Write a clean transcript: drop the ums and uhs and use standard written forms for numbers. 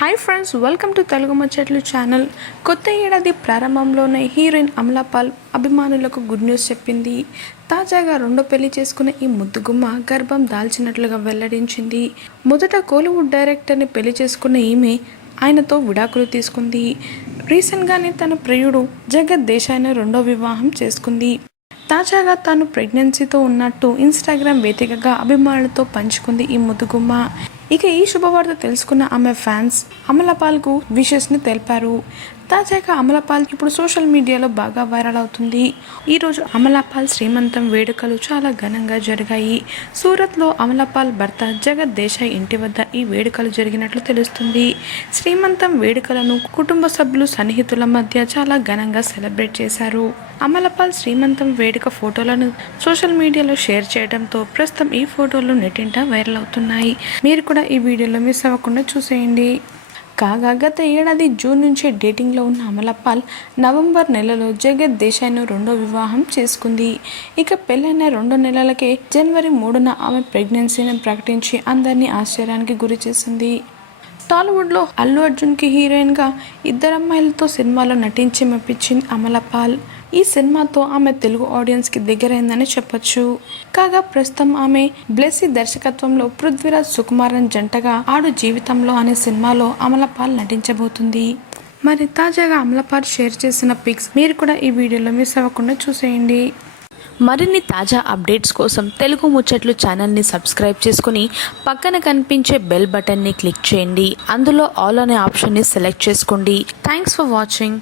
Hi friends, welcome to Telugu ముచ్చట్లు channel. కొత్త ఏడాది ప్రారంభంలోనే హీరోయిన్ అమలా పాల్ అభిమానులకు గుడ్ న్యూస్ చెప్పింది. తాజాగా రెండో పెళ్లి చేసుకున్న ఈ ముద్దుగుమ్మ గర్భం దాల్చినట్లుగా వెల్లడించింది. మొదట కోలీవుడ్ డైరెక్టర్ని పెళ్లి చేసుకున్న ఈమె ఆయనతో విడాకులు తీసుకుంది. రీసెంట్గానే తన ప్రియుడు జగత్ దేశాయ్ను రెండో వివాహం చేసుకుంది. తాజాగా తాను ప్రెగ్నెన్సీతో ఉన్నట్టు ఇన్స్టాగ్రామ్ వేదికగా అభిమానులతో పంచుకుంది ఈ ముద్దుగుమ్మ. ఇక ఈ శుభవార్త తెలుసుకున్న ఆమె ఫ్యాన్స్ అమలా పాల్కు విషెస్ని తెలిపారు. తాజాగా అమలా పాల్ ఇప్పుడు సోషల్ మీడియాలో బాగా వైరల్ అవుతుంది. ఈరోజు అమలా పాల్ శ్రీమంతం వేడుకలు చాలా ఘనంగా జరిగాయి. సూరత్లో అమలా పాల్ భర్త జగత్ దేశాయ్ ఇంటి వద్ద ఈ వేడుకలు జరిగినట్లు తెలుస్తుంది. శ్రీమంతం వేడుకలను కుటుంబ సభ్యులు సన్నిహితుల మధ్య చాలా ఘనంగా సెలబ్రేట్ చేశారు. అమలా పాల్ శ్రీమంతం వేడుక ఫోటోలను సోషల్ మీడియాలో షేర్ చేయడంతో ప్రస్తుతం ఈ ఫోటోలు నెట్టింట వైరల్ అవుతున్నాయి. మీరు కూడా ఈ వీడియోలో మిస్ అవ్వకుండా చూసేయండి. కాగా గత ఏడాది జూన్ నుంచే డేటింగ్లో ఉన్న అమలా పాల్ నవంబర్ నెలలో జగత్ దేశాయ్ను రెండో వివాహం చేసుకుంది. ఇక పెళ్ళైన 2 నెలలకే జనవరి 3న ఆమె ప్రెగ్నెన్సీని ప్రకటించి అందరినీ ఆశ్చర్యానికి గురి చేసింది. టాలీవుడ్లో అల్లు అర్జున్కి హీరోయిన్గా 2 అమ్మాయిలతో సినిమాలో నటించి మెప్పించింది అమలా పాల్. ఈ సినిమాతో ఆమె తెలుగు ఆడియన్స్కి దగ్గరైందని చెప్పొచ్చు. కాగా ప్రస్తుతం ఆమె బ్లెస్సీ దర్శకత్వంలో పృథ్వీరాజ్ సుకుమారన్ జంటగా ఆడు జీవితంలో అనే సినిమాలో అమలా పాల్ నటించబోతుంది. మరి తాజాగా అమలా పాల్ షేర్ చేసిన పిక్స్ మీరు కూడా ఈ వీడియోలో మిస్ అవ్వకుండా చూసేయండి. మరిన్ని తాజా అప్డేట్స్ కోసం తెలుగు ముచ్చట్లు ఛానల్ని సబ్స్క్రైబ్ చేసుకుని పక్కన కనిపించే బెల్ బటన్ని క్లిక్ చేయండి. అందులో ఆల్ అనే ఆప్షన్ని సెలెక్ట్ చేసుకోండి. Thanks for watching.